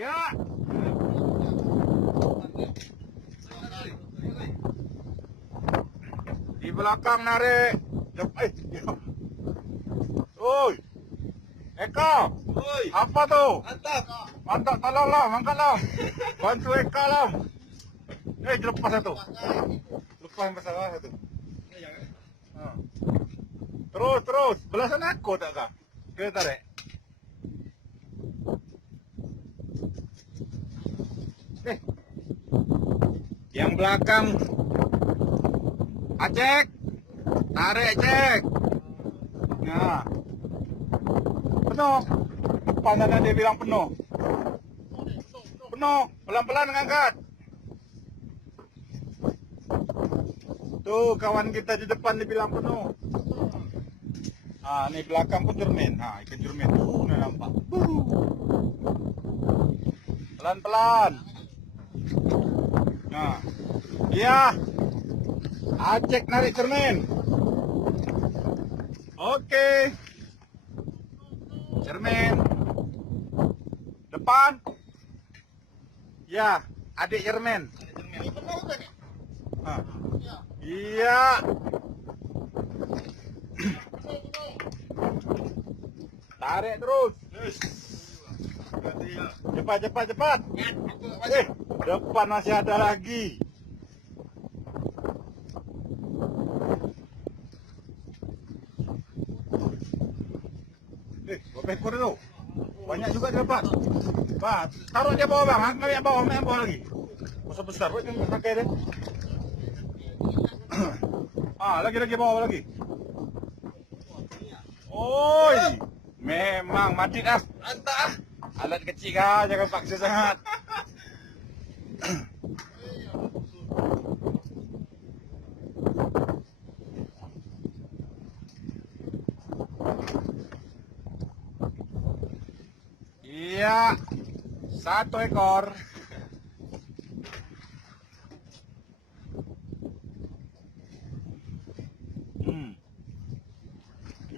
Ya. Di belakang narik. Oi. Eka. Oi, Apa tuh? mantap. Mantap, tolonglah, angkatlah. Bantu Eka lah. Lepas satu. Lepas yang besar satu. Ha. Terus. Belah sana aku tak kah? Kita tarik. Yang belakang. Acek. Tarik, Cek. Nah. Penuh. Depan sana dia bilang penuh. Penuh. Pelan-pelan ngangkat. Tuh kawan kita di depan dibilang penuh. Nih belakang pun cermin. Ikan cermin tuh udah nampak. Pelan-pelan. Nah, iya. Acek narik cermin. Oke. Cermin. Depan. Ya, adik cermin. Iya. Tarik terus. Cepat. Depan masih ada lagi. Berapa ekor itu? Banyak juga dapat. Taruh dia bawah bang. Ambil bawah lagi. Besar buat yang pakai deh. Lagi bawah lagi. Oi, memang mati dah. Mantap. Alat kecil kah, jangan paksa sangat. Iya, 1 ekor.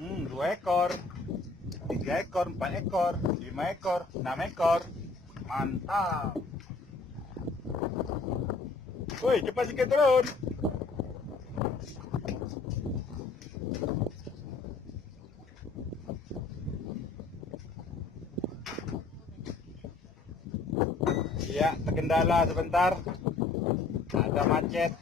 Dua ekor, 3 ekor, 4 ekor, 5 ekor, 6 ekor. Mantap. Woi, cepat sikit turun. Iya, terkendala sebentar. Ada macet.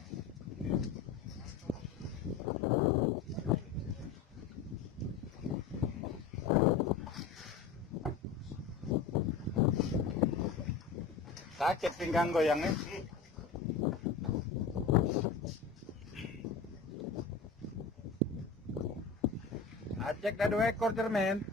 Sakit pinggang goyangnya. Acek dah 2 ekor cermin.